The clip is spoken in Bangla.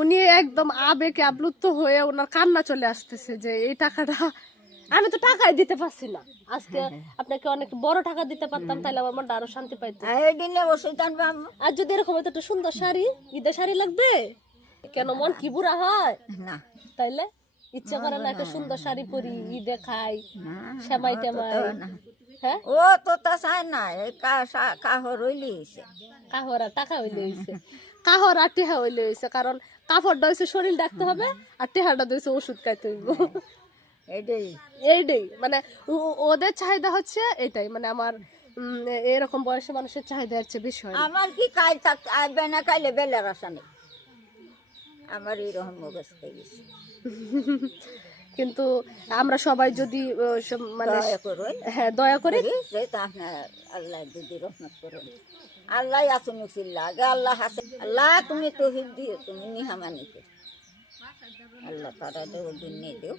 উনি একদম আবেগে আপ্লুত হয়ে ওনার কান্না চলে আসতেছে যে এই টাকাটা আমি তো টাকাই দিতে পারছি না। আজকে আপনাকে অনেক বড় টাকা দিতে পারতাম, তাহলে আমার মনটা আরো শান্তি পাইতো। আর যদি এরকম হয়তো একটা সুন্দর শাড়ি, ঈদের শাড়ি লাগবে, কেন মন কি বুড়া হয় না, তাইলে ইচ্ছা করে না একটা সুন্দর শাড়ি পরি, ঈদে খাই সেমাই টেমাই? হ্যাঁ, ও তো তা চায় না, কাহর হইলি কাহর আর টাকা হইলে হইছে, কাহর আর টেহা হইলে হইছে। কারণ কাপড়টা হইছে শরীর ডাকতে হবে, আর টেহাটা হইছে ওষুধ খাইতে হইব। এটাই এইটাই মানে ওদের চাহিদা হচ্ছে এটাই, মানে আমার এরকম বয়সে মানুষের চাহিদা হচ্ছে বেশি হয়। আমার কি কাজ থাকতে আসবে না, খাইলে বেলার আশা নেই, আমার এইরকম অবস্থা গেছে। কিন্তু আমরা সবাই যদি মানে দয়া করুন, হ্যাঁ দয়া করে, আপনার আল্লাহ যদি রহমত করুন, আল্লাহ আসুন আগে আল্লাহ আছে, আল্লাহ তুমি তৌফিক দিও, তুমি নিহামানি করো, আল্লাহ তারা দেও দিন নিয়ে দেও।